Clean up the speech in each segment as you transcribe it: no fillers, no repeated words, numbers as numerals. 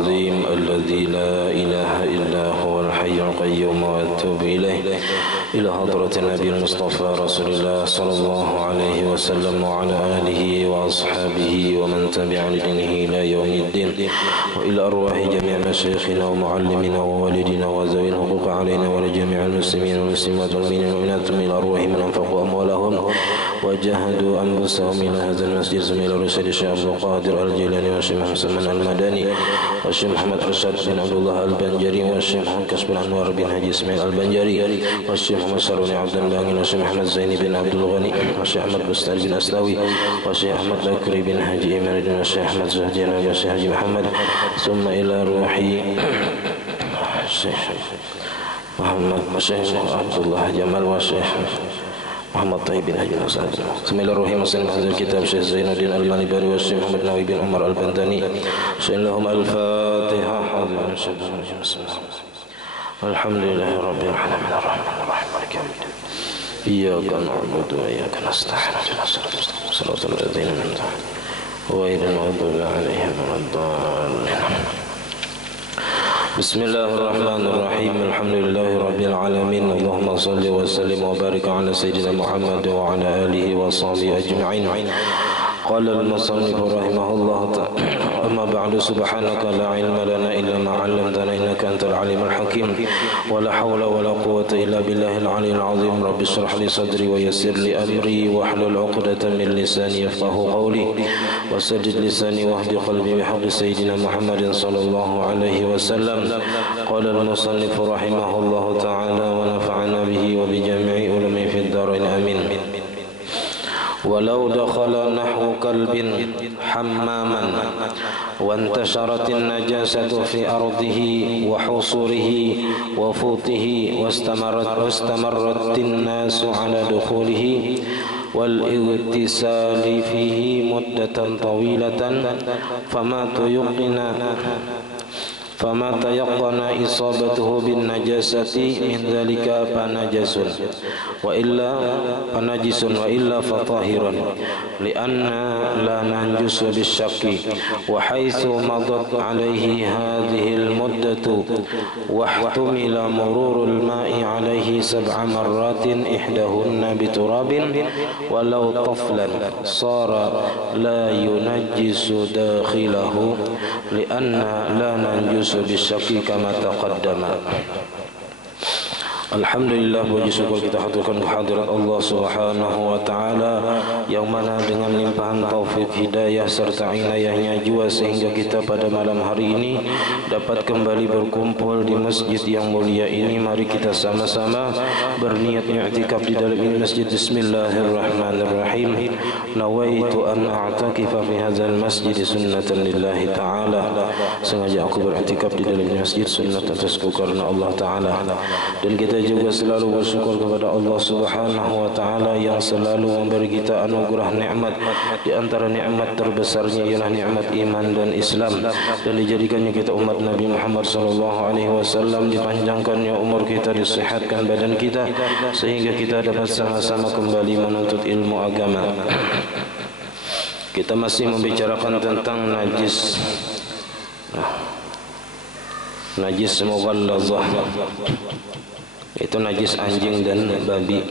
العظيم الذي لا إله إلا هو الحي القيوم وأتوب إليه إلى حضرة النبي المصطفى رسول الله صلى الله عليه وسلم وعلى آله وأصحابه ومن تبع لدينه إلى يوم الدين وإلى أرواح جميع مشايخنا ومعلمنا ووالدنا وذوي الحقوق علينا ولجميع المسلمين والمسلمات والمؤمنين والمؤمنات من أرواح من أنفقوا أموالهم وجاهدوا أنفسهم إلى هذا المسجد زميل الرشيد الشيخ عبد القادر الجيلاني والشيخ محمد المدني والشيخ محمد أرشد بن عبد الله البنجري والشيخ محمد كسب الأنوار بن حاجي إسماعيل البنجري والشيخ محمد سروني عبد الباقي والشيخ محمد زيني بن عبد الغني والشيخ أحمد بستان بن أسلاوي والشيخ أحمد بكري بن حاجي إيمان الدين والشيخ أحمد زهدي والشيخ حاجي محمد ثم إلى روحي الشيخ محمد والشيخ عبد الله جمال والشيخ محمد طيب بن حجي الأسد بسم الله الرحمن الرحيم هذا الكتاب شيخ زين الدين المانبري والشيخ محمد ناوي بن عمر البنداني شيخ لهم الفاتحة الحمد لله رب العالمين الرحمن الرحيم مالك يوم الدين إياك نعبد وإياك نستعين اهدنا الصراط المستقيم صراط الذين أنعمت عليهم غير المغضوب عليهم ولا الضالين بسم الله الرحمن الرحيم الحمد لله رب العالمين اللهم صل وسلم وبارك على سيدنا محمد وعلى آله وصحبه أجمعين قال المصنف رحمه الله تعالى أما بعد سبحانك لا علم لنا إلا ما علمتنا إنك أنت العليم الحكيم ولا حول ولا قوة إلا بالله العلي العظيم رب اشرح لي صدري ويسر لي أمري واحلل عقدة من لساني يفقه قولي وسدد لساني واهد قلبي بحق سيدنا محمد صلى الله عليه وسلم قال المصنف رحمه الله تعالى ونفعنا به وبجميع علومه في الدارين آمين ولو دخل نحو كلب حماما وانتشرت النجاسة في أرضه وحصره وفوته واستمرت الناس على دخوله والاغتسال فيه مدة طويلة فما تيقن إصابته بالنجاسة من ذلك فنجس وإلا فطاهر لأن لا ننجس بالشك وحيث مضت عليه هذه المدة واحتمل مرور الماء عليه 7 مرات إحداهن بتراب ولو طفلا صار لا ينجس داخله لأن لا ننجس بالشك كما تقدم. Alhamdulillah, puji syukur kita haturkan kehadirat Allah Subhanahu wa taala yang mana dengan limpahan taufik hidayah serta inayahnya jua sehingga kita pada malam hari ini dapat kembali berkumpul di masjid yang mulia ini. Mari kita sama-sama berniat i'tikaf di dalam ini masjid. Bismillahirrahmanirrahim. Nawaitu an a'takifa fi hadzal masjid sunnatan lillahi ta'ala. Sengaja aku beriktikaf di dalam masjid sunnat atasku karena Allah taala. Dan kita juga selalu bersyukur kepada Allah Subhanahu wa taala yang selalu memberi kita anugerah nikmat. Di antara nikmat terbesarnya ialah nikmat iman dan Islam, dan dijadikannya kita umat Nabi Muhammad sallallahu alaihi wasallam, dipanjangkannya umur kita, disehatkan badan kita sehingga kita dapat sama-sama kembali menuntut ilmu agama. Kita masih membicarakan tentang najis. Najis mughallazah, itu najis anjing dan babi.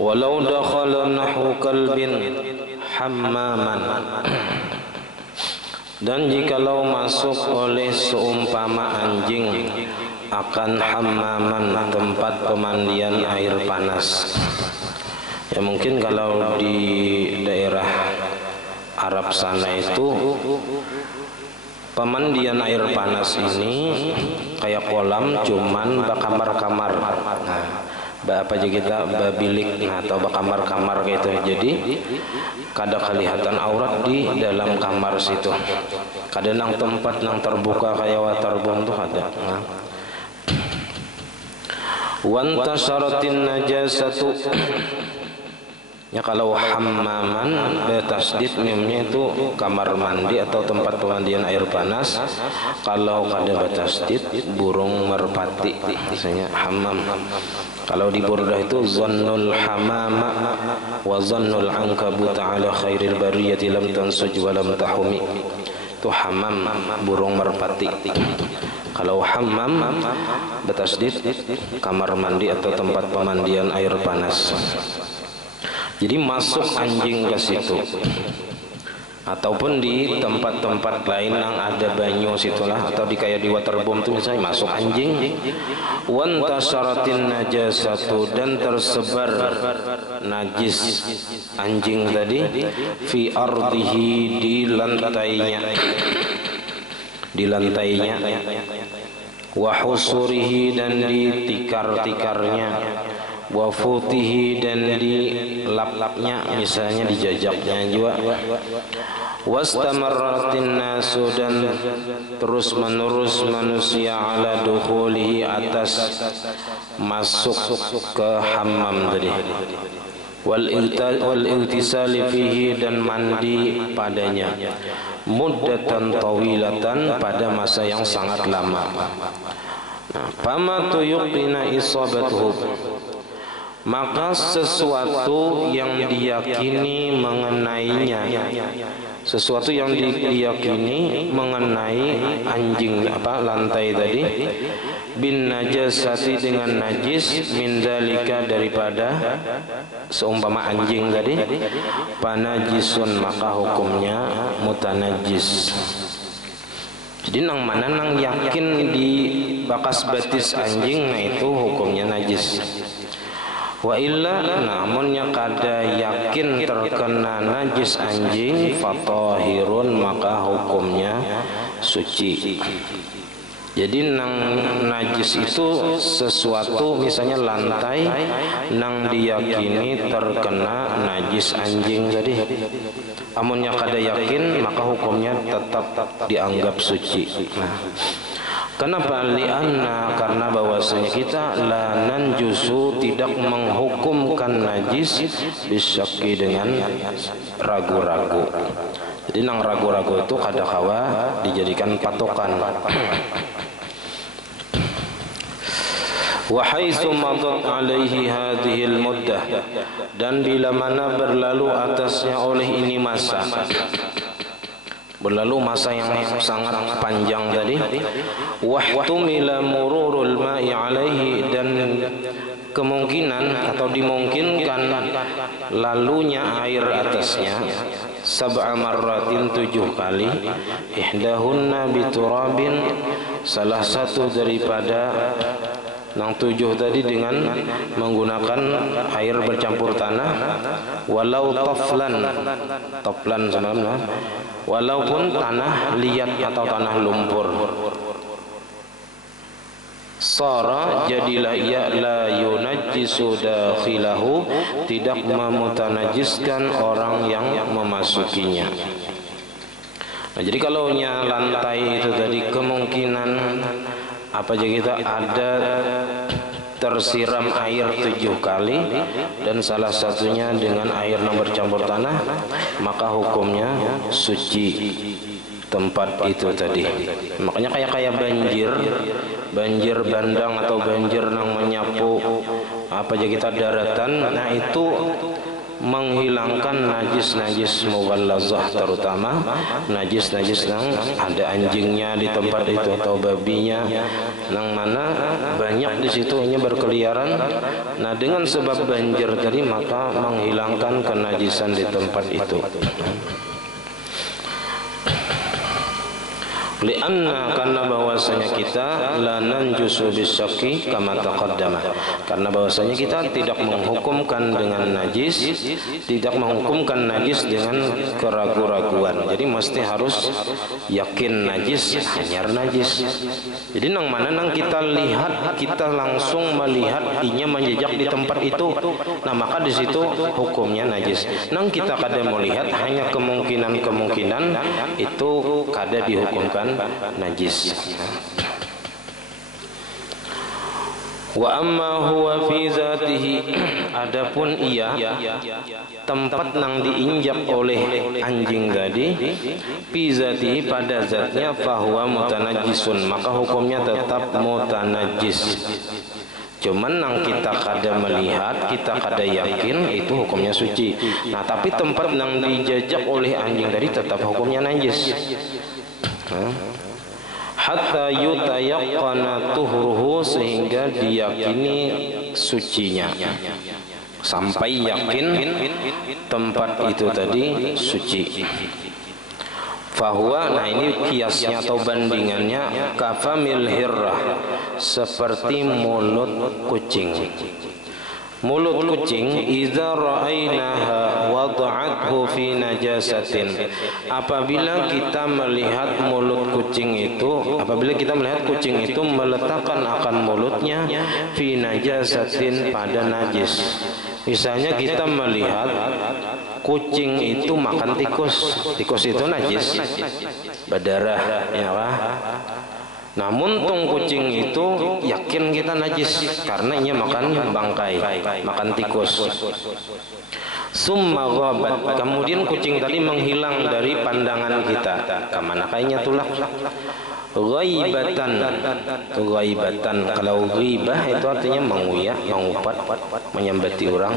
Walau dakhala nahwu kalbin hammaman, dan jikalau masuk oleh seumpama anjing akan hammaman, tempat pemandian air panas. Ya mungkin kalau di daerah Arab sana itu pemandian air panas ini kayak kolam, cuman bakamar-kamar. Nah, apa aja kita babilik atau bakamar-kamar gitu. Jadi kada kelihatan aurat di dalam kamar situ. Kada nang tempat nang terbuka kayak waterbom tuh ada. Nah. Wantasaratin najasatu. Ya kalau hammaman betasdid mimnya itu kamar mandi atau tempat pemandian air panas. Kalau kada betasdid burung merpati misalnya hammam. Kalau di Burdah itu zannul hamama wa zannul ankabut ala khairil bariyati lam tansuj wa lam tahumi. Itu itu hammam, burung merpati. Kalau hammam bertasdid kamar mandi atau tempat pemandian air panas. Jadi masuk anjing ke situ. Ataupun di tempat-tempat lain yang ada banyu situlah, atau di kayak di waterboom itu misalnya masuk anjing. Wantasaratin najasatu, dan tersebar najis anjing tadi fi ardihi, di lantainya wa husurihi, dan di tikar-tikarnya, wa futihi, dan di lap-lapnya, misalnya di jajaknya juga. Wastamarratin nasu, dan terus menerus manusia ala dukhulihi, atas masuk ke hammam tadi. Wal iltisali fihi, dan mandi padanya, muddatan tawilatan, pada masa yang sangat lama. Nah, fama tuyuqina isabatuhu, maka sesuatu yang diyakini mengenainya, sesuatu yang diyakini mengenai anjing lantai tadi, bin najasati, dengan najis, min dalika, daripada seumpama anjing tadi, panajisun, maka hukumnya mutanajis. Jadi nang mana nang yakin di bakas batis anjing, nah itu hukumnya najis. Wa illa, namunnya kada yakin terkena najis anjing, fatahirun, maka hukumnya suci. Jadi nang najis itu sesuatu, misalnya lantai nang diyakini terkena najis anjing tadi. Amunnya kada yakin, maka hukumnya tetap dianggap suci. Nah, kenapa? Lianna, karena bahwasanya kita la nanjusu, tidak menghukumkan najis, bisyaki, dengan ragu-ragu. Jadi nang ragu-ragu itu kadakawa dijadikan patokan. Wa haitsu madat alaihi hadhil muddah, dan bila mana berlalu atasnya oleh ini masa, berlalu masa yang sangat panjang tadi, wahtumila mururul ma'i alaihi, dan kemungkinan atau dimungkinkan lalunya air atasnya, sab'a marratin, 7 kali, ihdahunna biturabin, salah satu daripada nang 7 tadi dengan menggunakan air bercampur tanah, walau toflan sebenarnya, walaupun tanah liat atau tanah lumpur. Sara, jadilah ia la yunajjisu dakhilahu, tidak memutanajiskan orang yang memasukinya. Nah, jadi kalau lantai itu tadi kemungkinan apa aja kita ada tersiram air 7 kali, dan salah satunya dengan air yang bercampur tanah, maka hukumnya suci tempat itu tadi. Makanya kayak banjir bandang atau banjir yang menyapu apa aja kita daratan, nah itu menghilangkan najis-najis mughallazah, terutama najis-najis yang ada anjingnya di tempat itu atau babinya, yang mana banyak di situ hanya berkeliaran. Nah, dengan sebab banjir tadi maka menghilangkan kenajisan di tempat itu. Lianna, karena bahwasanya kita la nanjusu bisyaki kama taqaddama, karena bahwasanya kita tidak menghukumkan dengan najis, tidak menghukumkan najis dengan keragu-raguan. Jadi mesti harus yakin najis, hanyar najis. Jadi nang mana nang kita lihat, kita langsung melihat inya menjejak di tempat itu, nah maka di situ hukumnya najis. Nang kita kada melihat, hanya kemungkinan itu kada dihukumkan najis. Wa amma huwa fi zatihi, adapun ia tempat nang diinjak oleh anjing tadi, fi zatihi, pada zatnya, fahuwa mutanajjisun, maka hukumnya tetap mutanajjis. Cuman nang kita kada melihat, kita kada yakin, itu hukumnya suci. Nah, tapi tempat nang dijajak oleh anjing tadi tetap hukumnya najis. Hatta yutayaqqana tuhruhu, sehingga diyakini sucinya, sampai yakin tempat itu tadi suci. Fahuwa, nah ini kiasnya atau bandingannya, kafamil hirrah, seperti mulut kucing. Mulut kucing, idza ra'ainaha wada'athu fi najasatin, apabila kita melihat mulut kucing itu, apabila kita melihat kucing itu meletakkan akan mulutnya fi najasatin, pada najis. Misalnya kita melihat kucing itu makan tikus, tikus itu najis, berdarah, ya Pak. Namun tung kucing itu yakin kita najis karena ia makan bangkai, makan tikus. Summa ghabat, kemudian kucing tadi menghilang dari pandangan kita. Kemana kayaknya tulak? Ghaibatan, ghaibatan. Kalau ghibah itu artinya menguyak, mengupat, menyambati orang.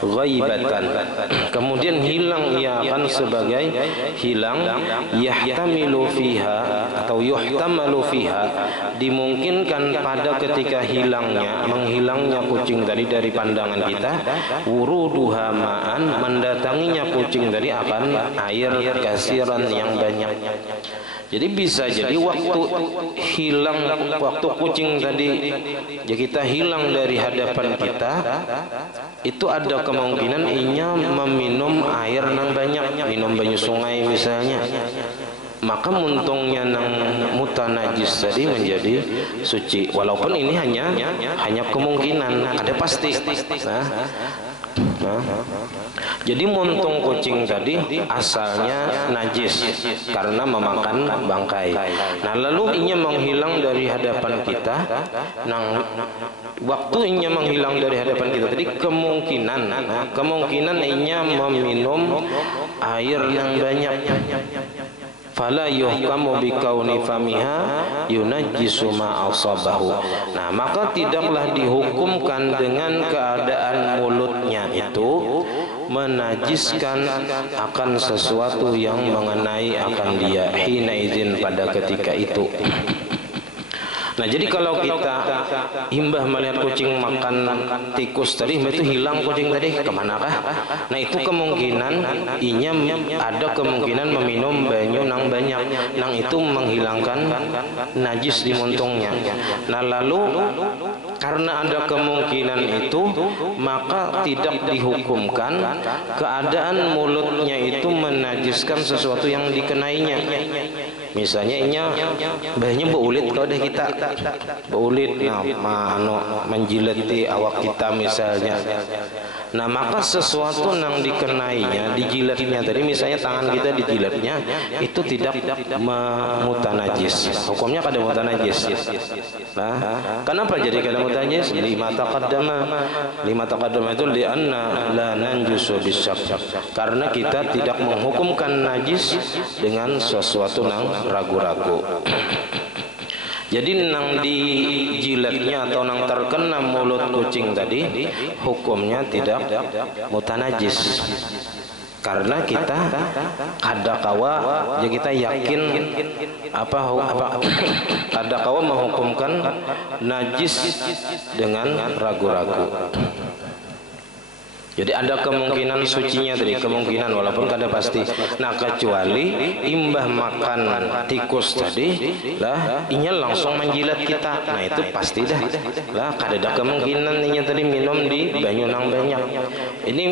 Ghaibatan, kemudian hilang ia akan sebagai hilang. Yahtamilu fiha, atau yuhtamalu fiha, dimungkinkan pada ketika hilangnya, menghilangnya kucing tadi dari pandangan kita, wuruduha ma'an, mendatanginya kucing tadi akan air kasiran yang banyak. Jadi bisa jadi waktu hilang, waktu kucing tadi ya kita hilang dari hadapan kita, itu ada kemungkinan inya meminum air yang banyak, minum banyu sungai misalnya, maka muntungnya nang mutanajis tadi menjadi suci. Walaupun ini hanya kemungkinan, ada pasti. Jadi muntung kucing tadi asalnya najis karena memakan bangkai. Nah, lalu inya menghilang dari hadapan kita. Nah, waktu inya menghilang dari hadapan kita tadi kemungkinan inya meminum air yang banyak. Fala yuhkamu bikauni famiha yunajjisu ma asabahu. Nah, maka tidaklah dihukumkan dengan keadaan mulutnya itu menajiskan akan sesuatu yang mengenai akan dia, hina izin, pada ketika itu. Nah, jadi kalau kita imbah melihat kucing makan tikus tadi, itu hilang kucing tadi, kemanakah? Nah, itu kemungkinan inya ada kemungkinan meminum banyu nang banyak, nang itu menghilangkan najis di muntungnya. Nah, lalu karena ada kemungkinan itu, maka tidak dihukumkan keadaan mulutnya itu menajiskan sesuatu yang dikenainya. Misalnya inya bahnya baulit, kalau deh kita baulit, menjilati awak kita misalnya. Nah, maka sesuatu yang dikenainya, dijilatnya tadi, misalnya tangan kita dijilatnya, itu tidak mutanajis. Hukumnya kada mutanajis. Nah, kenapa jadi kada mutanajis? Lima taqaddama itu li'anna la nanjusu bisyak, karena kita tidak menghukumkan najis dengan sesuatu yang ragu-ragu. Jadi nang dijilatnya atau nang terkena mulut kucing tadi, hukumnya tidak mutanajis. Karena kita kada kawa, ya kita yakin kada kawa menghukumkan najis dengan ragu-ragu. Jadi ada kemungkinan sucinya tadi, kemungkinan walaupun kada pasti. Nah, kecuali imbah makan tikus tadi lah inya langsung menjilat kita. Nah, itu pasti dah. Lah kada ada kemungkinan inya tadi minum di banyu nang banyak. Ini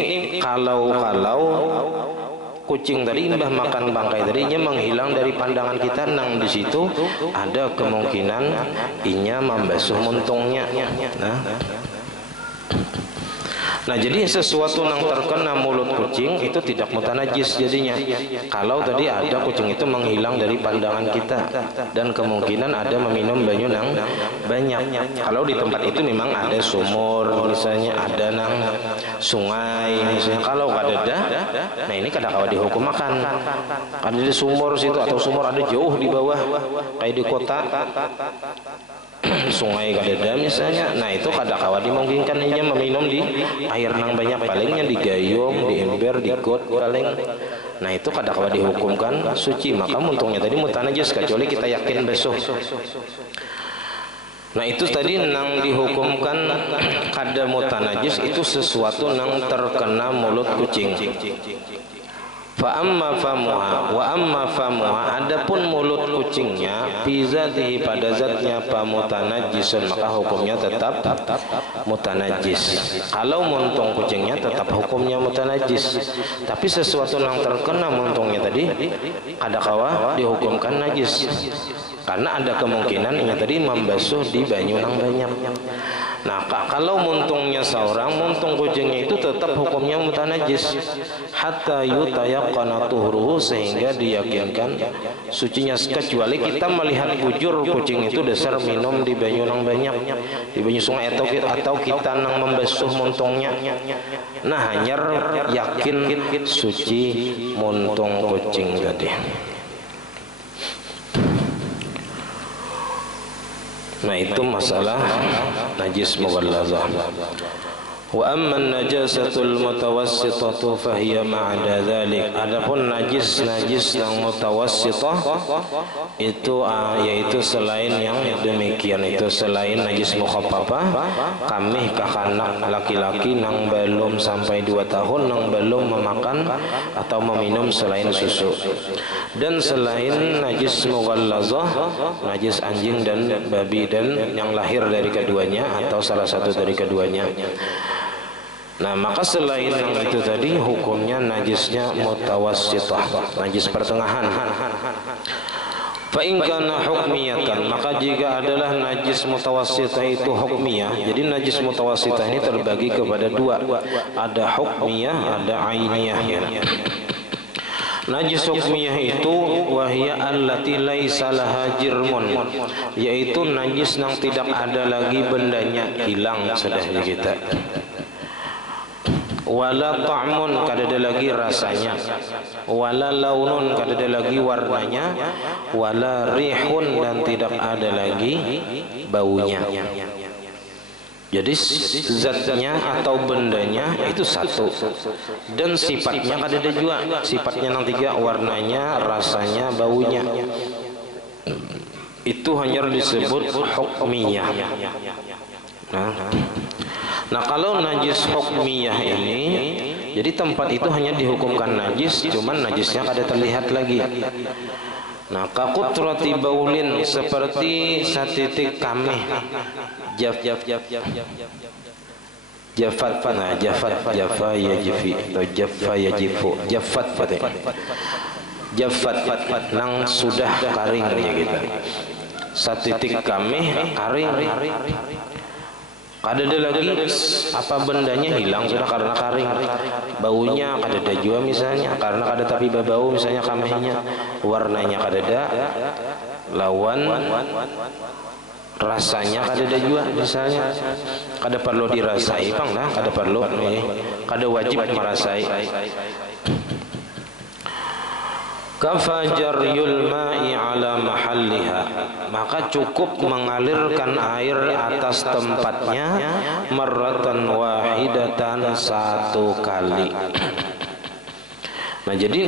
kalau kucing tadi imbah makan bangkai tadi inya menghilang dari pandangan kita, nang di situ ada kemungkinan inya membasuh muntungnya. Nah, jadi sesuatu yang terkena mulut kucing itu tidak mutanajis jadinya. Kalau tadi ada kucing itu menghilang dari pandangan kita dan kemungkinan ada meminum banyu yang banyak. Kalau di tempat itu memang ada sumur, misalnya ada nang sungai, misalnya. Kalau kada ada, nah ini kada kawa dihukum makan. Ada di sumur situ, atau sumur ada jauh di bawah kayak di kota. Sungai kadada misalnya, nah itu kada kawa dimungkinkan inya meminum di air nang banyak, palingnya di gayung, di ember, di got paling. Nah itu kadang-kadang dihukumkan suci, maka muntungnya tadi mutanajis kecuali kita yakin besok. Nah itu tadi nang dihukumkan kada mutanajis itu sesuatu nang terkena mulut kucing. Fa amma famuha wa amma famuha, adapun mulut kucingnya bizatihi pada zatnya pamutanajisun, maka hukumnya tetap mutanajis. Kalau muntung kucingnya tetap hukumnya mutanajis, tapi sesuatu yang terkena muntungnya tadi ada kawa dihukumkan najis karena ada kemungkinan ini tadi membasuh di banyu nang banyak. Nah kalau muntungnya seorang, muntung kucingnya itu tetap hukumnya mutanajis hatta yutayaqqana tuhruhu, sehingga diyakinkan sucinya, kecuali kita melihat bujur kucing itu dasar minum di banyu nang banyak, di banyu sungai atau kita nang membasuh muntungnya. Nah hanya yakin suci muntung kucing tadi. Nah itu masalah najis mughallazah. Wa amma an-najasatul mutawassitatu fahiya ma'ada dzalik. Adapun najis yang mutawassithah itu yaitu selain yang demikian, itu selain najis mukhaffafah, kamih kakanak laki-laki nang belum sampai 2 tahun nang belum memakan atau meminum selain susu. Dan selain najis mughallazah, najis anjing dan babi dan yang lahir dari keduanya atau salah satu dari keduanya. Nah maka selain yang itu tadi hukumnya najisnya mutawassithah, najis pertengahan. Fa in kana hukmiyatan, maka jika adalah najis mutawassithah itu hukmiyah. Jadi najis mutawassithah ini terbagi kepada 2. Ada hukmiyah, ada ainiyah. Najis hukmiyah itu wahia allati laisa laha jirmun, yaitu najis yang tidak ada lagi bendanya, hilang sudah kita. Wala ta'mun, kada ada lagi rasanya. Wala launun, kada ada lagi warnanya. Wala rihun, dan tidak ada lagi baunya. Jadi zatnya atau bendanya itu satu, dan sifatnya kada ada juga. Sifatnya yang 3, warnanya, rasanya, baunya. Itu hanya disebut hukmiyah. Nah kalau najis hukmiyah ini, jadi tempat itu hanya dihukumkan najis, cuman najisnya kada terlihat lagi. Nah kaqutrati baulin, seperti satitik kamih, jafat, nah jafa yajifi atau jafa yajifu, jafat nang sudah karing ya kita. Satitik kamih karing, kada ada lagi apa bendanya, hilang sudah karena karing. Baunya kada ada juga misalnya, karena kada tapi bau misalnya kamehnya. Warnanya kada ada, lawan rasanya kada ada juga misalnya. Kada perlu dirasai pang nah, kada perlu, kada wajib merasai. Kafajaryul ma'i ala mahalliha, maka cukup mengalirkan air atas tempatnya marratan wahidatan, 1 kali. Nah jadi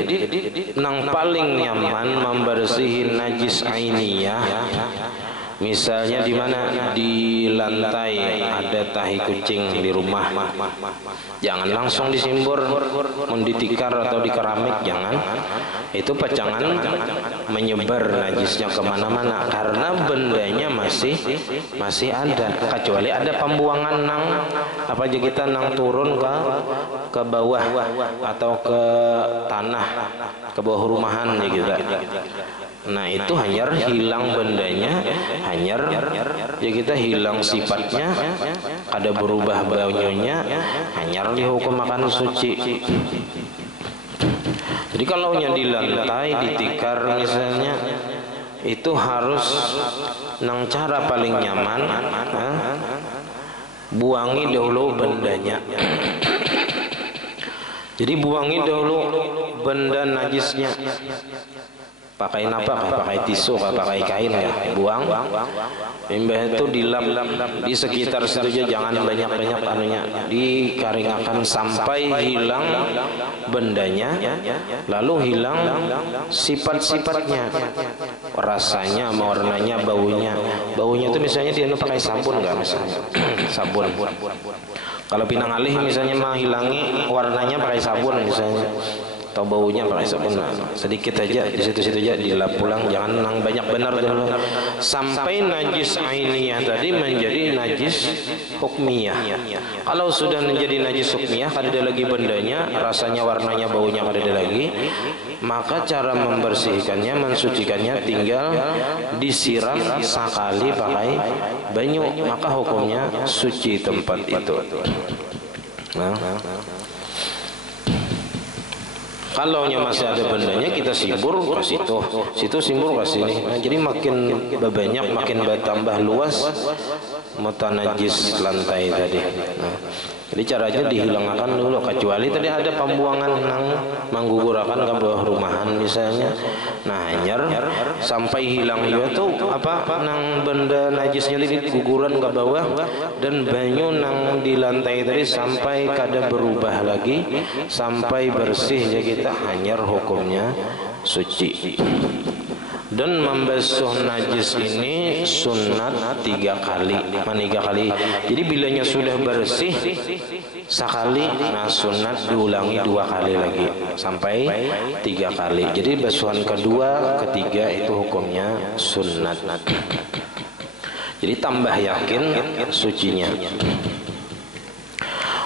nang paling nyaman membersihin najis ainiyah, misalnya di mana di lantai ada tahi kucing di rumah, jangan langsung disimbur, menditikar atau di keramik, jangan. Itu pacangan menyebar najisnya kemana-mana karena bendanya masih ada, kecuali ada pembuangan nang apa aja kita nang turun ke bawah atau ke tanah, ke bawah rumahan gitu. Nah itu hanya hilang bendanya, hanya ya kita hilang sifatnya, ada berubah baunya, hanya dihukum makan suci. Jadi kalau di lantai, ditikar misalnya, itu harus nang cara paling nyaman, buangi dahulu bendanya. Jadi buangi dahulu benda najisnya. pakai napa, pakai tisu, pakai kain ya, buang. Limbah itu dilap di sekitar situ aja, jangan banyak-banyak anunya, dikaringakan sampai hilang bendanya, lalu hilang sifat-sifatnya, rasanya, warnanya, baunya. Baunya itu misalnya dia pakai sabun nggak, misalnya sabun. Kalau pinang alih misalnya menghilangi warnanya pakai sabun misalnya, atau baunya pakai sabun, sedikit aja di situ-situ aja dilap pulang, jangan nang banyak benar dulu sampai najis ainiyah tadi menjadi najis hukmiyah. Kalau sudah menjadi najis hukmiyah, kada ada lagi bendanya, rasanya, warnanya, baunya kada ada lagi, maka cara membersihkannya, mensucikannya tinggal disiram sekali pakai banyu, maka hukumnya suci tempat itu. Kalau masih ada bendanya, kita sibur ke situ sibur ke sini. Nah, jadi makin banyak, makin bertambah luas mutanajis lantai tadi. Nah, jadi caranya dihilangkan dulu, kecuali tadi ada pembuangan nang menggugurakan ke bawah rumahan misalnya. Nah, hanyar sampai hilang juga tuh apa nang benda najisnya di guguran ke bawah, dan banyu nang di lantai tadi sampai kada berubah lagi, sampai bersih ya, kita hanyar hukumnya suci. Dan membasuh najis ini sunat 3 kali, 3 kali. Jadi bilanya sudah bersih sekali, nah sunat diulangi 2 kali lagi sampai 3 kali. Jadi basuhan kedua, ketiga itu hukumnya sunat. Jadi tambah yakin sucinya.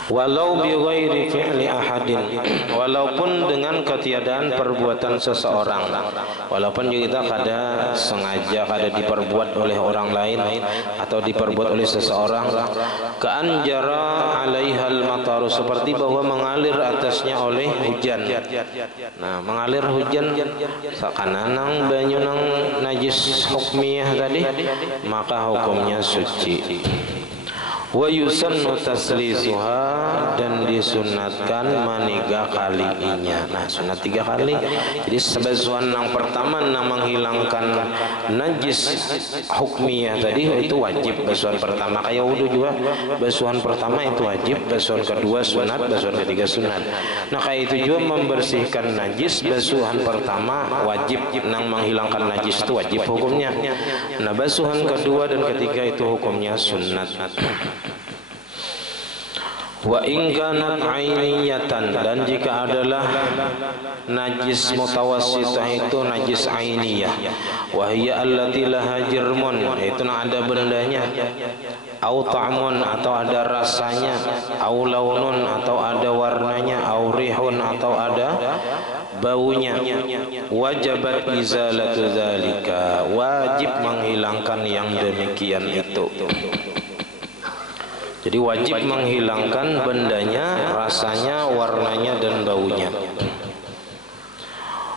Walau bi ghairi fi'li ahadin, walaupun dengan ketiadaan perbuatan seseorang, walaupun kita kada sengaja, kada diperbuat oleh orang lain atau diperbuat oleh seseorang, ka'anjara 'alaihal mataru, seperti bahwa mengalir atasnya oleh hujan. Nah, mengalir hujan sakana nang banyu nang najis hukmiyah tadi, maka hukumnya suci. Wa yusannu taslisuha, dan disunatkan maniga kalinya. Nah, sunat 3 kali. Jadi sebasuhan yang pertama nang menghilangkan najis hukmiyah tadi itu wajib, basuhan pertama kayak wudu juga. Basuhan pertama itu wajib, basuhan kedua sunat, basuhan ketiga sunat. Nah, kayak itu juga membersihkan najis, basuhan pertama wajib, nang menghilangkan najis itu wajib hukumnya. Nah, basuhan kedua dan ketiga itu hukumnya sunat. Wa in kanat ainiyatan, dan jika adalah najis mutawassithah itu najis ainiyah, wa hiya allati laha jirmun, itu ada bendanya, au ta'mun, atau ada rasanya, au launun, atau ada warnanya, au rihun, atau ada baunya, wajibat izalatu dzalika, wajib menghilangkan yang demikian itu. Jadi wajib menghilangkan bendanya, rasanya, warnanya, dan baunya.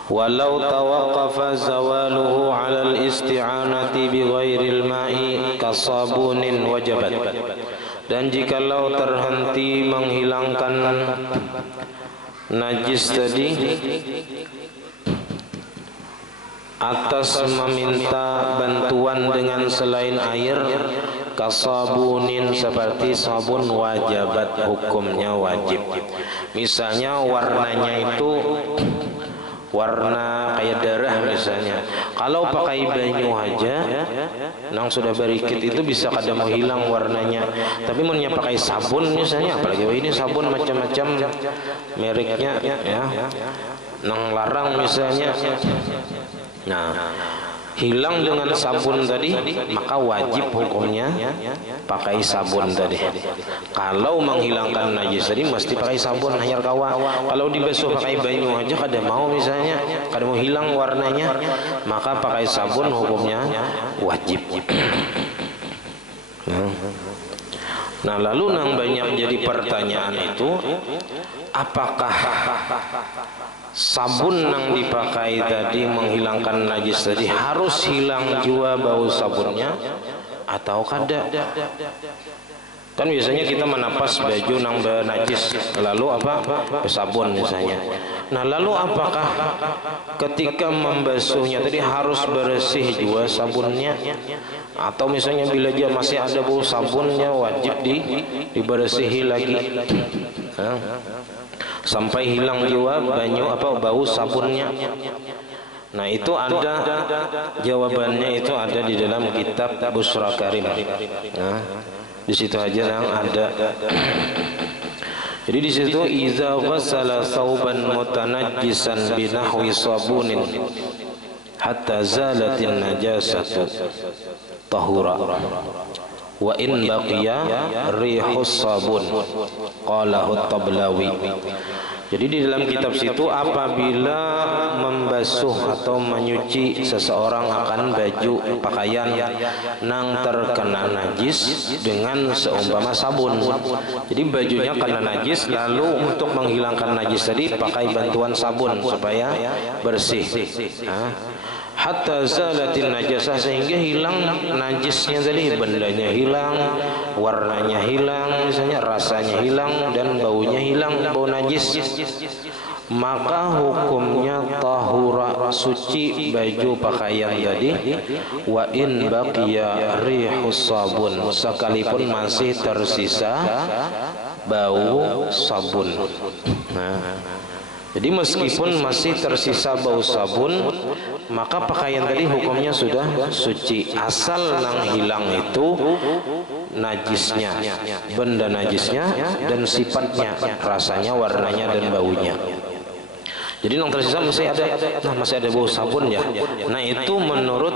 Walau tawaqqafa zawaluhu 'ala al-isti'anati bi ghairil ma'i kasabunin wajabat. Dan jikalau terhenti menghilangkan najis tadi atas meminta bantuan dengan selain air, kasabunin, seperti sabun, wajabat, hukumnya wajib. Misalnya warnanya itu warna kayak darah misalnya, kalau pakai banyu aja nang sudah berikit itu bisa kada mau hilang warnanya. Tapi munnya pakai sabun misalnya, apalagi ini sabun macam-macam mereknya ya, nang larang misalnya, nah hilang dengan sabun tadi, maka wajib hukumnya pakai sabun tadi. Kalau menghilangkan najis tadi mesti pakai sabun hanyar kawa. Kalau dibasuh pakai banyu aja kada mau misalnya, kada mau hilang warnanya, maka pakai sabun hukumnya wajib. Nah, lalu nang banyak jadi pertanyaan itu, apakah sabun yang dipakai tadi menghilangkan najis tadi harus hilang juga bau sabunnya atau kada? Kan biasanya kita menapas baju nang najis lalu apa? Sabun misalnya. Nah, lalu apakah ketika membasuhnya tadi harus bersih juga sabunnya, atau misalnya bila dia masih ada bau sabunnya wajib dibersihi lagi sampai hilang juga bau sabunnya? Nah, itu ada jawabannya, itu ada di dalam kitab Busra Karim. Nah, di situ aja yang ada. Jadi di situ iza ghassala thawban mutanajjisan binahwi sabunin hatta zalatin najasatu tahura wa in baqiya rihus sabun qalahu Tablawi. Jadi di dalam kitab situ apabila membasuh atau menyuci seseorang akan baju pakaian nang terkena najis dengan seumpama sabun. Jadi bajunya kena najis, lalu untuk menghilangkan najis tadi pakai bantuan sabun supaya bersih. Hatta zalatin najasah, sehingga hilang najisnya tadi, bendanya hilang, warnanya hilang, misalnya rasanya hilang dan baunya hilang, bau najis. Maka hukumnya tahura, suci baju pakaian tadi. Wa in baqiya rihus sabun, sekalipun masih tersisa bau sabun. Jadi meskipun masih tersisa bau sabun, maka pakaian tadi hukumnya sudah suci, asal nang hilang itu najisnya, benda najisnya dan sifatnya, rasanya, warnanya dan baunya. Jadi yang tersisa masih ada bau sabun ya. Nah, itu menurut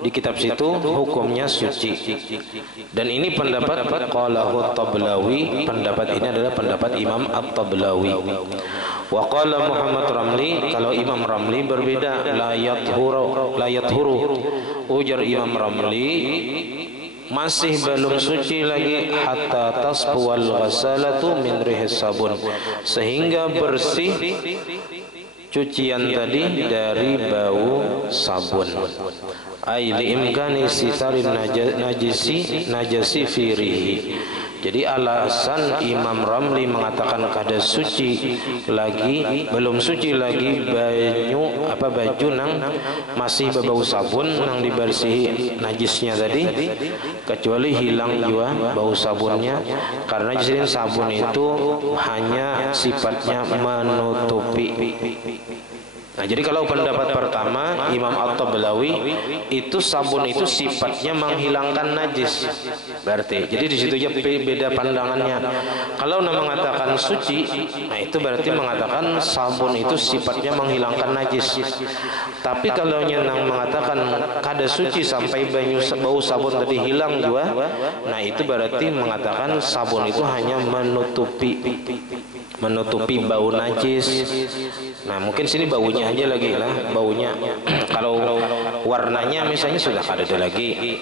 di kitab situ hukumnya suci. Dan ini pendapat qalahu Tablawi, pendapat ini adalah pendapat Imam At-Tablawi. Wa qala Muhammad Ramli, kalau Imam Ramli berbeda, la yathuru. Ujar Imam Ramli, masih belum suci lagi hatta tasfuwal ghasalatu min rihis sabun, sehingga bersih cucian tadi dari bau sabun. Ai liimkani sitarin najasi firihi. Jadi alasan Imam Ramli mengatakan kada suci lagi, belum suci lagi baju nang masih berbau sabun nang dibersihi najisnya tadi, kecuali hilang juga bau sabunnya, karena di sini sabun itu hanya sifatnya menutupi. Nah, jadi kalau pendapat pertama Imam At-Tablawi, itu sabun itu sifatnya menghilangkan najis. Berarti jadi di situ aja beda pandangannya. Kalau mengatakan suci, nah itu berarti mengatakan sabun itu sifatnya menghilangkan najis. Tapi kalau nyenang mengatakan kada suci sampai bau sabun tadi hilang juga, nah itu berarti mengatakan sabun itu hanya menutupi bau najis. Nah, mungkin sini baunya aja lagi lah, baunya. Kalau warnanya misalnya sudah kada ada lagi,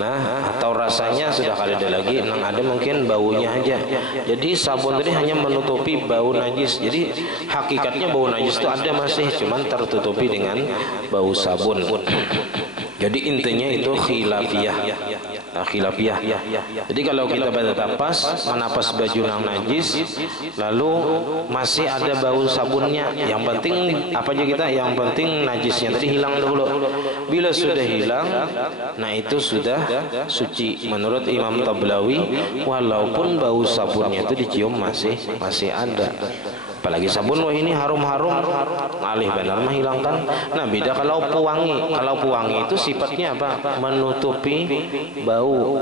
nah, atau rasanya sudah kada ada lagi, nah ada mungkin baunya aja. Jadi sabun tadi hanya menutupi bau najis. Jadi hakikatnya bau najis itu ada masih, cuman tertutupi dengan bau sabun. Jadi intinya itu khilafiyah. Jadi kalau kita napas baju nang najis, lalu masih ada bau sabunnya, yang penting apa aja kita, yang penting najisnya tadi hilang dulu. Bila sudah hilang, nah itu sudah suci menurut Imam Tablawi, walaupun bau sabunnya itu dicium masih ada. Apalagi sabun, wah ini harum-harum, alih benar menghilangkan. Nah, beda kalau pewangi. Kalau pewangi itu sifatnya apa? Menutupi bau.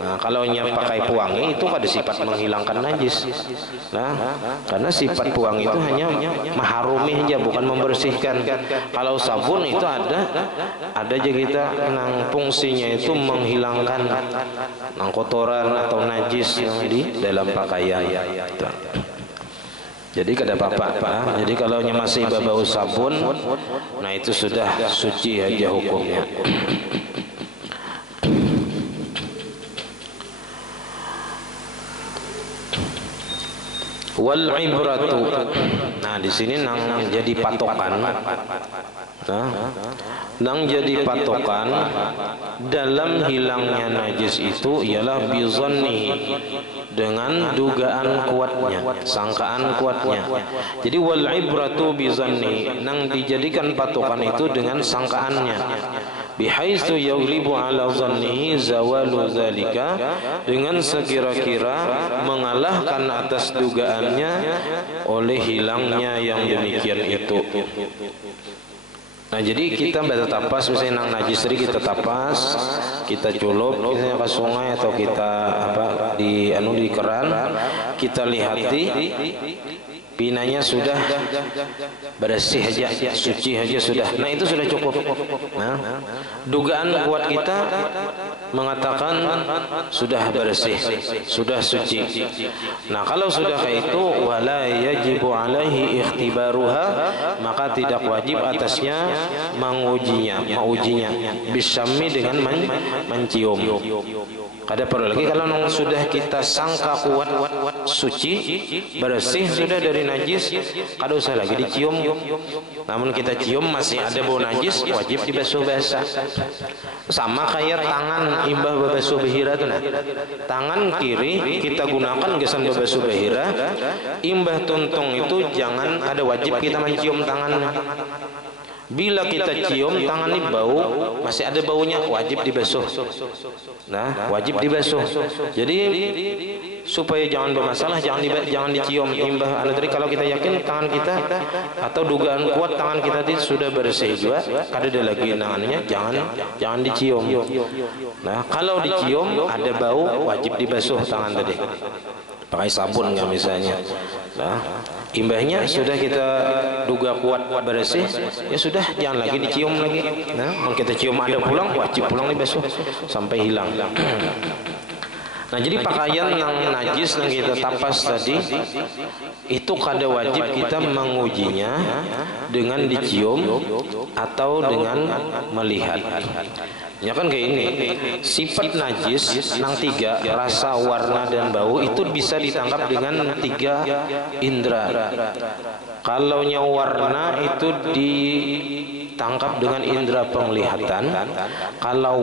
Nah, kalau pakai pewangi itu ada sifat menghilangkan najis. Nah, karena sifat pewangi itu hanya mengharumi aja, bukan membersihkan. Kalau sabun itu ada aja kita nang fungsinya itu menghilangkan nang kotoran atau najis yang di dalam pakaian. Jadi kada apa-apa. Jadi kalau masih berbau sabun, nah itu sudah suci aja hukumnya. Wal ibratu. Nah, di sini nang jadi patokan. Nang jadi patokan dalam hilangnya najis itu ialah bizannihi, dengan dugaan kuatnya, sangkaan kuatnya. Jadi wal ibratu bi zanni, nang dijadikan patokan itu dengan sangkaannya. Bihaitsu yaghlibu ala zannihi zawalu zalika, dengan sekira-kira mengalahkan atas dugaannya oleh hilangnya yang demikian itu. Nah jadi kita baca tapas, misalnya nang najis tadi kita tapas, kita culup misalnya ke sungai atau kita di keran, kita lihati pinanya sudah bersih aja, suci aja sudah. Nah itu sudah cukup. Nah, dugaan kuat kita mengatakan sudah bersih, sudah suci. Nah kalau sudah kayak itu, wala yajibu alaihi ikhtibaruha, maka tidak wajib atasnya mengujinya, bisyammi dengan mencium. Kada perlu lagi kalau sudah kita sangka kuat suci, bersih sudah dari najis, kada usah lagi dicium. Namun kita cium masih ada bau najis, wajib dibasuh basah. Sama kayak tangan imbah babasuh bahira tuh, nah. Tangan kiri kita gunakan gesan babasuh bahira, imbah tuntung itu jangan, ada wajib kita mencium tangan. Bila kita cium tangan ini bau, masih ada baunya, wajib dibasuh. Nah, wajib dibasuh. Jadi supaya jangan bermasalah, jangan dicium. Imbah tadi kalau kita yakin tangan kita atau dugaan kuat tangan kita itu sudah bersih juga, kada ada lagi tangannya, jangan dicium. Nah, kalau dicium ada bau, wajib dibasuh tangan tadi. Pakai sabun nggak misalnya. Nah, imbahnya sudah kita duga kuat bersih, ya sudah jangan lagi dicium lagi. Nah, kita cium ada pulang, wajib pulang dibasuh sampai hilang. Nah jadi pakaian yang najis yang kita tapas tadi itu kada wajib kita mengujinya dengan dicium atau dengan melihat. Ya kan kayak ini, sifat najis nang tiga, rasa, warna dan bau itu bisa ditangkap dengan tiga indera. Kalau warna itu ditangkap dengan indera penglihatan, kalau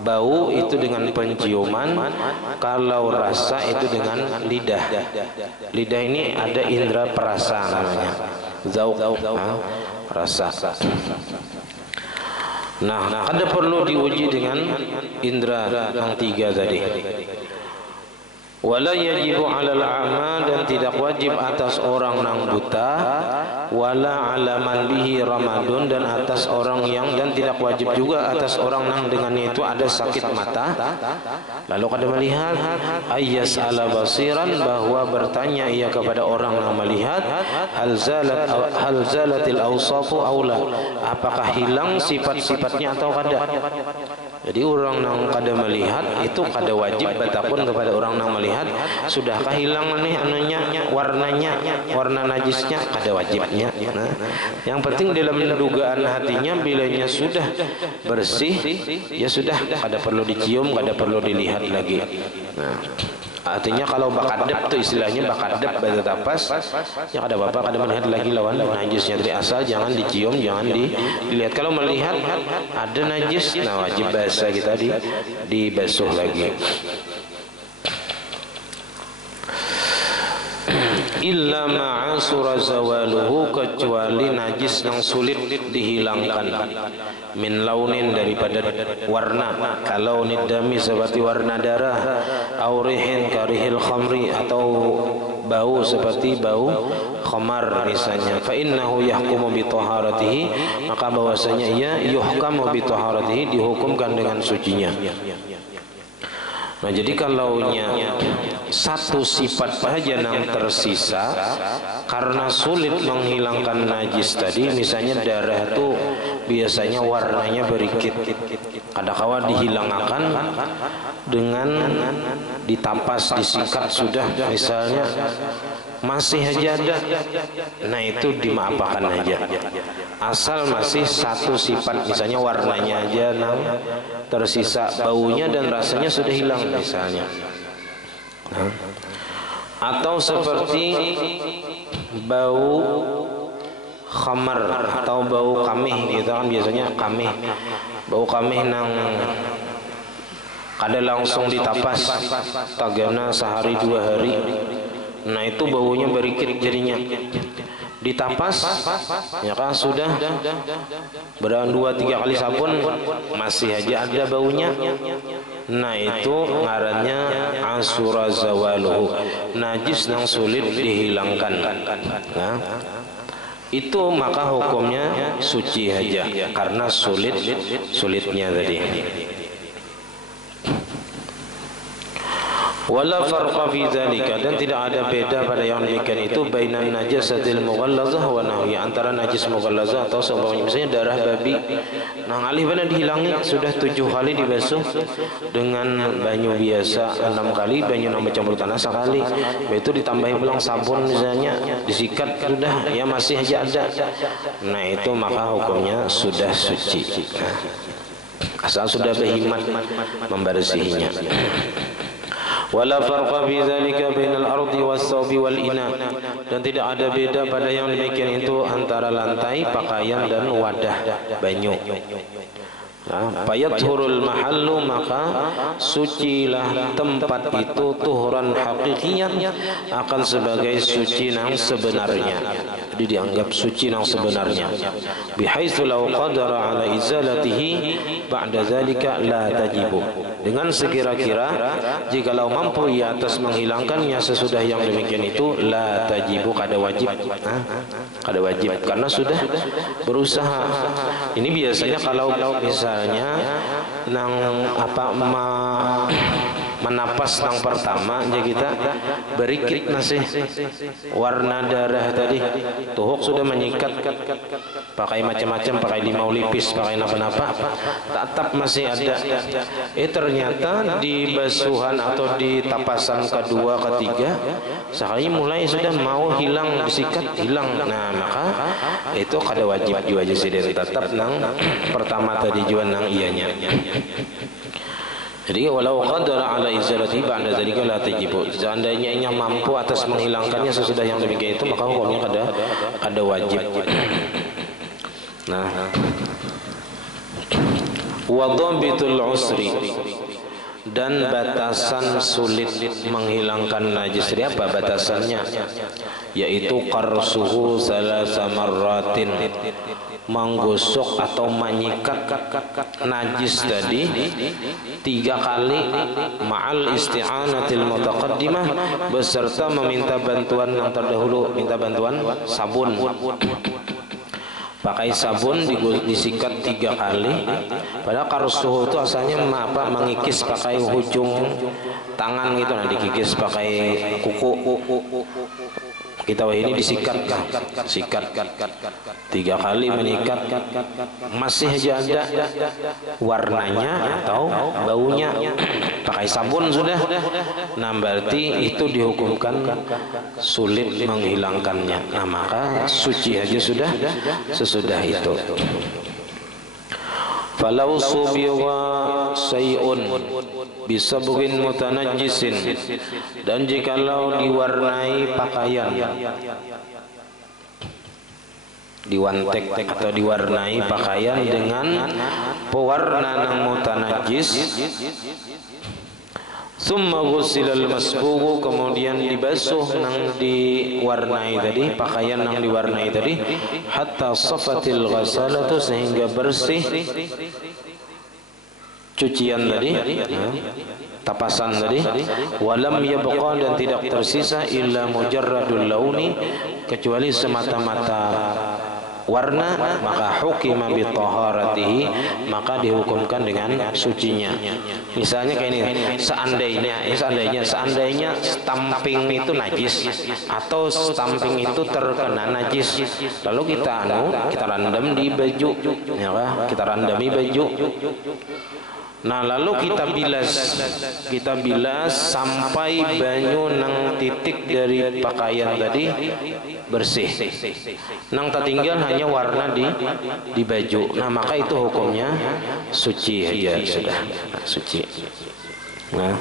bau itu dengan penciuman, kalau rasa itu dengan lidah. Lidah ini ada indera perasa namanya, zauq, rasa. Nah, ada perlu diuji dengan indera yang tiga tadi. Wala yajibu 'alal a'ma, dan tidak wajib atas orang yang buta, wala 'ala man bihi ramadun, dan atas orang yang, dan tidak wajib juga atas orang yang dengannya itu ada sakit mata. Lalu kada melihat, ayyas ala basiran, bahwa bertanya ia kepada orang yang melihat, hal zalatil awsafu aula, apakah hilang sifat-sifatnya atau kada. Jadi orang yang kada melihat itu kada wajib bertakun kepada orang yang melihat, sudahkah hilang nih warnanya, warna najisnya, kada wajibnya. Nah, yang penting dalam dugaan hatinya bilanya sudah bersih, ya sudah, kada perlu dicium, kada perlu dilihat lagi. Nah, artinya kalau bakadab itu istilahnya bakadab bata tapas, ya kada apa-apa, kada melihat lagi lawan najisnya dari asal, jangan dicium, jangan dilihat. Kalau melihat ada najis, nah wajib basah kita dibasuh lagi. Illa ma'asura zawaluhu, kecuali najis yang sulit dihilangkan, min launin, daripada warna, kalau nidami seperti warna darah, aurihin karihil khamri, atau bau seperti bau khamar misalnya, fa innahu yahkumu bi taharatihi, maka bahwasanya ia yuhkamu bi taharatihi, dihukumkan dengan sucinya. Nah jadi kalau satu sifat saja yang tersisa karena sulit menghilangkan najis tadi, misalnya darah itu biasanya warnanya berikit, kadang-kadang dihilangkan dengan ditapas, disikat sudah, misalnya masih aja ada, nah itu dimaafkan aja, asal masih satu sifat, misalnya warnanya aja tersisa, baunya dan rasanya sudah hilang misalnya. Atau seperti bau khamar atau bau kamih, gitu kan biasanya kamih, bau kamih nang kada langsung ditapas tagana sehari 2 hari. Nah itu baunya berikit jadinya. Ditapas ya kan sudah berang 2-3 kali sabun masih aja ada baunya. Nah itu ngarannya asura zawaluhu, najis yang sulit dihilangkan. Nah itu maka hukumnya suci aja karena sulitnya tadi. Wala farqa fi dzalika, dan tidak ada beda pada yang demikian itu bainan najasatil mughallazah wa nahwi, antara najis mughallazah atau seumpamanya misalnya darah babi. Nah alih mana dihilangi sudah 7 kali dibasuh dengan banyu biasa 6 kali, banyu nambah campur tanah sekali, itu ditambahi pulang sabun misalnya, disikat sudah ya masih aja ada. Nah itu maka hukumnya sudah suci. Nah, asal sudah berhikmat membersihinya. Wala farqa fi dzalika bainal ardi was-thawbi wal ina, dan tidak ada beda pada yang demikian itu antara lantai, pakaian dan wadah banyu. Fayathurul mahallu, maka sucilah tempat itu tuhran haqiqiyan, akan sebagai suci yang sebenarnya. Jadi dianggap suci yang sebenarnya. Bihaitsu law qadara ala izalatihi ba'da zalika la tajibu, dengan sekira-kira jikalau mampu ia atas menghilangkannya sesudah yang demikian itu la tajibu, kada wajib. Kada wajib karena sudah berusaha. Ini biasanya kalau misalnya nang menapas nang pertama aja kita berikit masih warna darah tadi tuhuk sudah menyikat, pakai macam-macam, pakai limau lipis, pakai napa-napa, tetap masih ada. Ternyata di basuhan atau di tapasan kedua ketiga sekali mulai sudah mau hilang, disikat hilang. Nah maka itu kada wajib juga aja sih, tetap nang pertama tadi juga nang ianya. Jadi walau qadara ala izalati ba'da dzalika la tajibu, seandainya ia mampu atas menghilangkannya sesudah yang demikian itu maka hukumnya kada wajib. Nah, wa dhabitul usri, dan batasan sulit menghilangkan najis. Apa batasannya? Yaitu qarsuhu salasa marratin, menggosok atau menyikat najis tadi 3 kali, ma'al isti'anatil mutaqaddimah, beserta meminta bantuan yang terdahulu, minta bantuan sabun. Pakai sabun disikat 3 kali. Padahal qarsuhu itu asalnya mengikis pakai ujung tangan gitu, nah dikikis pakai kuku. Kita ini disikat, sikat 3 kali menyikat, masih aja ada warnanya atau baunya, pakai sabun sudah. Nah berarti itu dihukumkan sulit menghilangkannya. Nah maka suci aja sudah sesudah itu. Falau subiwa sayun bisabugin mutanajjisin, dan jikalau diwarnai pakaian, diwantek atau diwarnai pakaian dengan pewarna yang mutanajjis, summa ghusilal masbugu, kemudian dibasuh nang diwarnai tadi, pakaian nang diwarnai tadi, hatta safatil ghasalatu, sehingga bersih cucian tadi, tapasan tadi, walam yabqa, dan tidak tersisa illa mujarradul launi, kecuali semata-mata warna, maka hukima bi taharatihi, maka dihukumkan dengan sucinya. Misalnya kayak ini, seandainya stamping itu najis atau stamping itu terkena najis, lalu kita randam di baju, ya kan? Kita randami baju. Nah lalu kita bilas sampai banyu nang titik dari pakaian tadi bersih, nang tertinggal hanya warna di baju. Nah maka itu hukumnya suci aja sudah, suci. Nah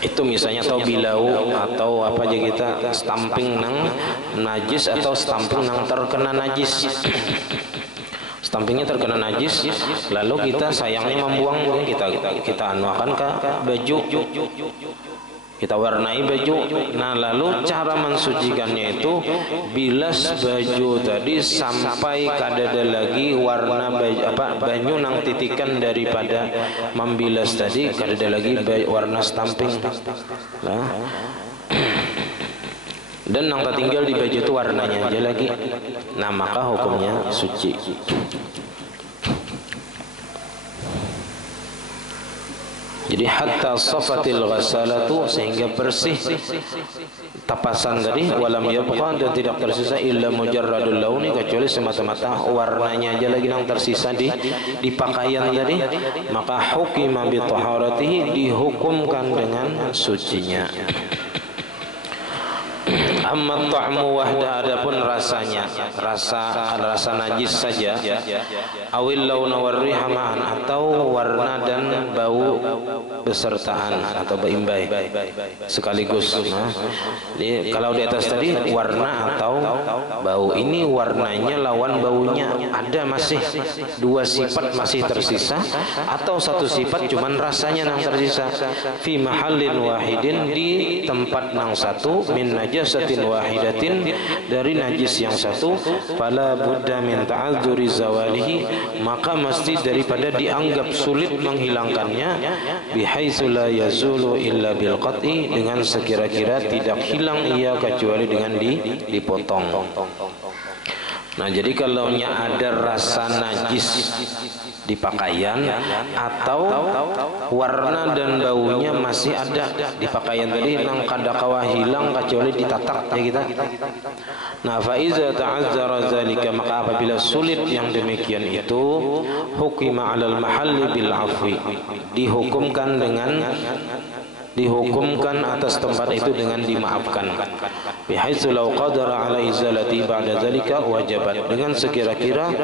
itu misalnya atau bilau atau apa aja kita stamping nang najis atau stamping nang terkena najis. Stampingnya terkena najis, lalu kita sayangnya membuang, kita anuakan ke baju, kita warnai baju. Nah, lalu cara mensucikannya itu bilas baju tadi sampai kadada lagi warna baju, banyu nang titikan daripada membilas tadi kadada lagi warna stamping. Nah, dan yang tertinggal di baju itu warnanya aja lagi. Nah, maka hukumnya suci. Jadi hatta safatil ghasalatu, sehingga bersih tapasan tadi, walam yabqa, dan tidak tersisa illa mujarradul launi, kecuali semata-mata warnanya aja lagi yang tersisa di pakaian tadi, maka hukima bi taharatihi, dihukumkan dengan sucinya. Amma ta'mu wahda, adapun rasanya, rasa najis saja, awil launa warriha ma'an, atau warna dan bau besertaan atau berimbai sekaligus. Nah, jadi kalau di atas tadi warna atau bau, ini warnanya lawan baunya ada, masih dua sifat masih tersisa, atau satu sifat cuman rasanya yang tersisa. Fi mahallin wahidin, di tempat yang satu, min najasatin wahidatin, dari najis yang satu, fala budda min ta'adzuri zawalihi, maka mesti daripada dianggap sulit menghilangkannya, bihaitsu la yazulu illa bil qat'i, dengan sekira-kira tidak hilang ia kecuali dengan dipotong. Nah, jadi kalau ada rasa najis di pakaian atau warna dan baunya masih ada di pakaian tadi, nang kada kawa hilang kecuali ditatak ya kita. Nah, fa iza ta'azzara zalika, maka apabila sulit yang demikian itu, hukima 'alal mahalli bil 'afwi, dihukumkan atas tempat itu dengan dimaafkan. Bihaitsu law qadara ala izalati ba'da zalika wajabat, dengan sekira-kira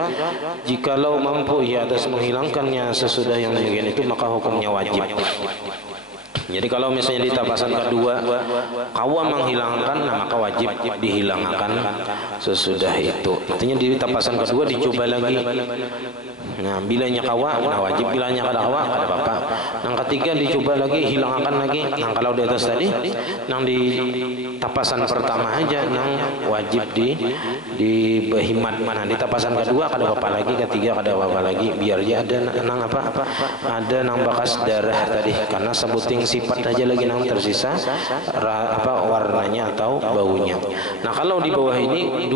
jikalau mampu ia atas menghilangkannya sesudah yang demikian itu, maka hukumnya wajib. Jadi kalau misalnya di tapasan kedua kawa menghilangkan, nah maka wajib dihilangkan sesudah itu. Artinya di tapasan kedua dicoba lagi. Nah, bilanya kawa, nah wajib, bilanya kada kawa, kada apa-apa. Yang ketiga dicoba lagi, hilangkan lagi. Nah, kalau di atas tadi, yang di tapasan pertama aja, yang wajib di behimat. Nah, di tapasan kedua kada apa-apa lagi, ketiga kada apa-apa lagi. Biar dia ada nang ada nang bekas darah tadi, karena sebuting sifat aja lagi nang tersisa, warnanya atau baunya. Nah, kalau di bawah ini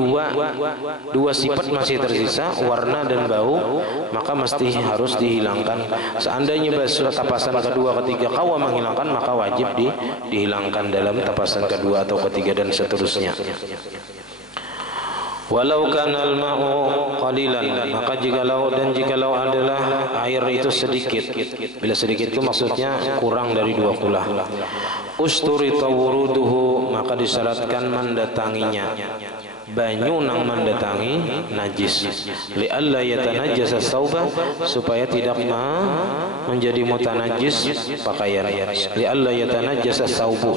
dua sifat masih tersisa, warna dan bau, maka mesti harus dihilangkan. Seandainya tapasan kedua, ketiga kawa menghilangkan, maka wajib dihilangkan dalam tapasan kedua atau ketiga dan seterusnya. Walau kanal ma'u qalilan, maka jikalau adalah air itu sedikit. Bila sedikit itu maksudnya kurang dari 2 kulah. Usturi tawuruduhu, maka disyaratkan mendatanginya banyu nang mendatangi najis, li'alla yatanajjasa sauba, supaya tidak menjadi mutanajis pakaian, li'alla yatanajjasa saubu,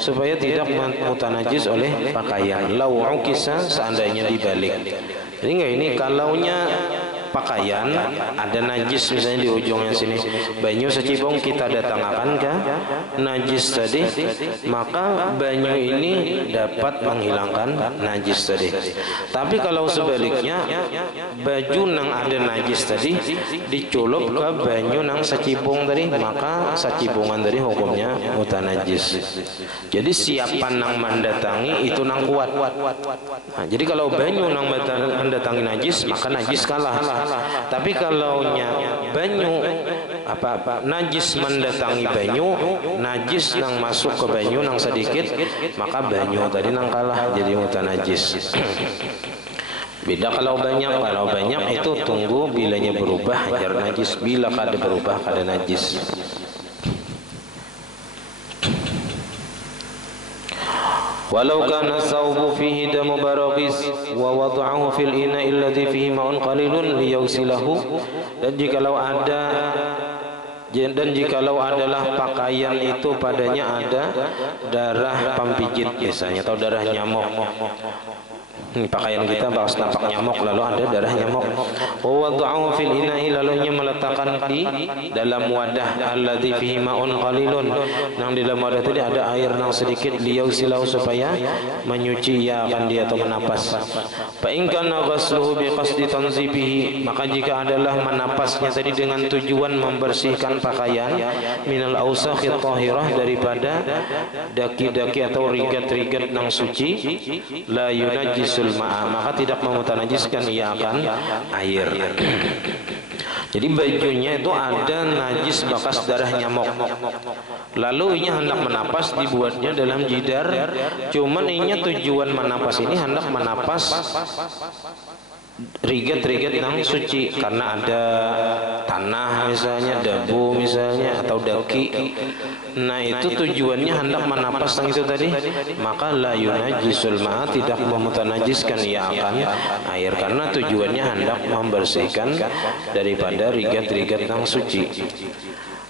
supaya tidak mutanajis oleh pakaian. Lau ukisa, seandainya dibalik. Jadi enggak, ini kalaunya pakaian ada najis misalnya di ujungnya sini, banyu secibong kita datangkan ke najis tadi, maka banyu ini dapat menghilangkan najis tadi. Tapi kalau sebaliknya, baju nang ada najis tadi diculup ke banyu nang secibong tadi, maka secibongan tadi hukumnya mutanajis. Jadi siapan nang mendatangi itu nang kuat. Nah, jadi kalau banyu nang mendatangi najis, maka najis kalah. Tapi kalau banyu najis mendatangi banyu, najis nang masuk ke banyu nang sedikit, maka banyu tadi nang kalah jadi mutanajis. Beda kalau banyak itu tunggu bilanya berubah ajar najis, bila kada berubah kada najis. Walau kana thawbu fihi damu baraqis wa wada'ahu fil ina'i alladhi fihi ma'un qalilun liyawsilahu, dan jikalau adalah pakaian itu padanya ada darah pampijit biasanya atau darah nyamuk. pakaian kita bekas nampak nyamuk lalu ada darah nyamuk. Wa wada'ahu fil ina'i, lalu nya meletakkan di dalam wadah alladzi fihi ma'un qalilun, yang di dalam wadah tadi ada air yang sedikit, liyausilahu supaya menyuci ya akan dia atau menapas. Fa in kana ghasluhu bi qasdi tanzibihi, maka jika adalah menapasnya tadi dengan tujuan membersihkan pakaian, minal ausakhit tahirah, daripada daki-daki atau rigat-rigat yang suci, la yunajjisul ma'a, maka tidak memutanajiskan ia akan air. Jadi bajunya itu ada najis bekas darah nyamuk, lalu inya hendak menapas, dibuatnya dalam jidar, cuman inya tujuan menapas ini hendak menapas rigat-rigat yang suci, karena ada tanah misalnya, debu misalnya, atau daki. Nah itu tujuannya hendak menapas yang itu tadi, maka la yunajisul ma'a, tidak memutanajiskan ia akan air, karena tujuannya hendak membersihkan daripada rigat-rigat yang suci.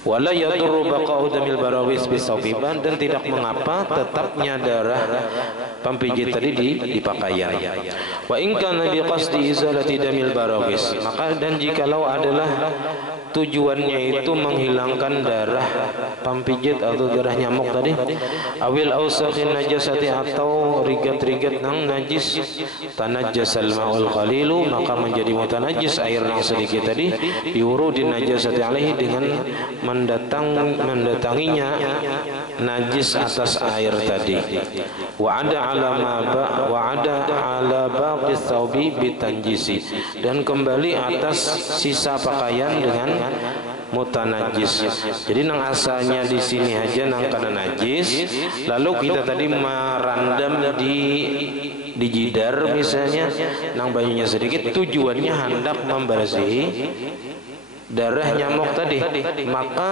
Wala yadurru baqa'u damil barawis bisawbiban, dan tidak mengapa tetapnya darah pampijit tadi di pakaian. Wa in kana biqasdi izalati damil barawis, maka dan jikalau adalah tujuannya itu menghilangkan darah pampijit atau darah nyamuk tadi, awil ausakhin najasati, atau rigat-rigat yang najis, tanajjasal ma'ul qalilu, maka menjadi mutanajis air yang sedikit tadi, biwurudin najasati alaihi, dengan mendatanginya najis atas air tadi. Wa ada ala baqi thawbi bitanjisi, dan kembali atas sisa pakaian dengan mutanajis. Jadi nang asalnya di sini aja nang kana najis, lalu kita tadi merandam di jidar misalnya, nang banyunya sedikit, tujuannya hendak membersihi darah nyamuk tadi, maka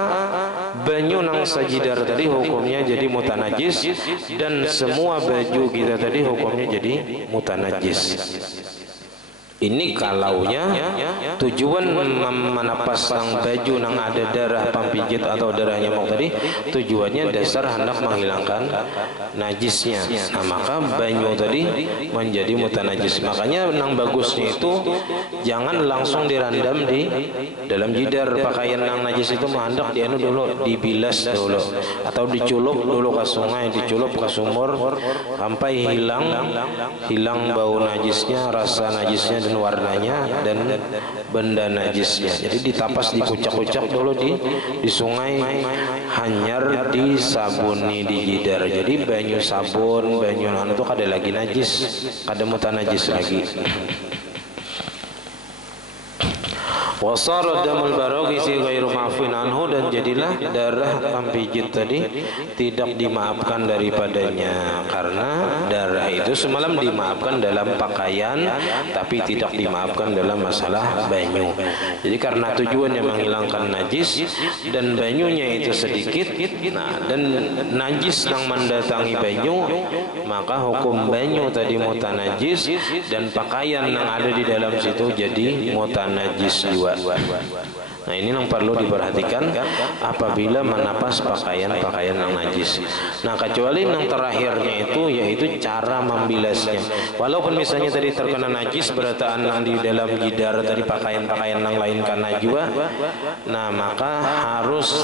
banyu nang sajidar tadi hukumnya jadi mutanajis, dan semua baju kita tadi hukumnya jadi mutanajis. Ini kalaunya tujuan menapas sang baju nang ada darah pampijit atau darah nyamuk tadi, tujuannya dasar hendak menghilangkan najisnya. Nah, maka banyu tadi menjadi mutanajis. Makanya nang bagusnya itu jangan langsung dirandam di dalam jidar pakaian nang najis itu, hendak dianu dulu, dibilas dulu, atau diculup dulu ke sungai, diculup ke sumur sampai hilang bau najisnya, rasa najisnya, dan warnanya, dan benda najisnya. Jadi ditapas, dikucak-kucak dulu di sungai, hanyar disabuni di jidar. Jadi banyu sabun, banyu itu kada lagi najis, kada mutanajis lagi. Wasara damul barawisi ghairu ma'fin anhu, dan jadilah darah pampijit tadi tidak dimaafkan daripadanya, karena darah itu semalam dimaafkan dalam pakaian tapi tidak dimaafkan dalam masalah banyu. Jadi karena tujuannya menghilangkan najis dan banyunya itu sedikit, nah dan najis yang mendatangi banyu, maka hukum banyu tadi mutanajis, dan pakaian yang ada di dalam situ jadi mutanajis juga. Nah ini yang perlu diperhatikan apabila menapas pakaian-pakaian yang najis. Nah kecuali yang terakhirnya itu yaitu cara membilasnya. Walaupun misalnya tadi terkena najis berataan yang di dalam jidar dari pakaian-pakaian yang lain karena juga, nah maka harus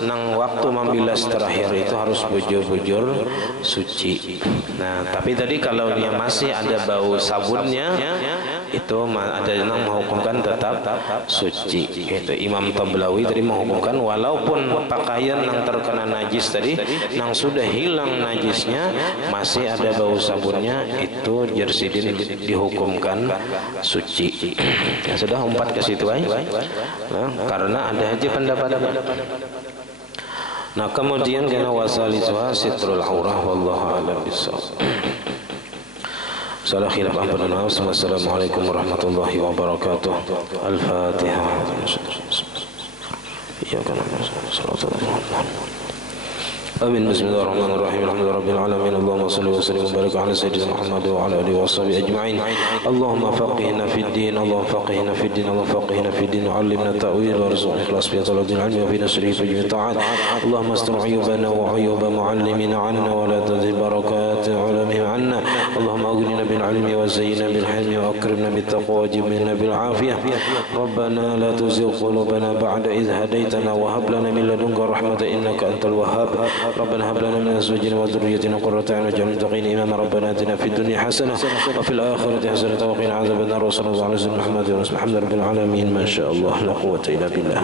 nang waktu membilas terakhir itu harus bujur-bujur suci. Nah tapi tadi kalau dia masih ada bau sabunnya, itu ada yang menghukumkan tetap suci. Itu Imam Tablawi tadi menghukumkan walaupun pakaian yang terkena najis tadi, yang sudah hilang najisnya, masih ada bau sabunnya, itu jersidin dihukumkan suci. Ya sudah, umpat ke situ aja. Nah, karena ada aja pendapatnya. Nah kemudian kena wasalisuha sitrul aurah, wallahu a'lam bishawab. Salah khilaf ampun. Wassalamualaikum warahmatullahi wabarakatuh. Al-Fatihah. آمين. بسم الله الرحمن الرحيم. الحمد لله رب العالمين. اللهم صل وسلم وبارك على سيدنا محمد وعلى آله وصحبه أجمعين. اللهم فقهنا في الدين، اللهم فقهنا في الدين، اللهم فقهنا في الدين، علمنا التأويل وارزقنا الإخلاص في طلب العلم وفي نشره في جميع الطاعات. اللهم استر عيوبنا وعيوب معلمنا عنا ولا تذهب بركات علمهم عنا. اللهم أغننا بالعلم وزينا بالحلم وأكرمنا بالتقوى وجبنا بالعافية. ربنا لا تزغ قلوبنا بعد إذ هديتنا وهب لنا من لدنك رحمة إنك أنت الوهاب. ربنا هب لنا من أزواجنا وذريتنا قرة أعين واجعلنا للمتقين إماما. ربنا آتنا في الدنيا حسنة وفي الآخرة حسنة وقنا عذاب النار. وصلى الله على سيدنا محمد ورسول محمد رب العالمين. ما شاء الله لا قوة إلا بالله.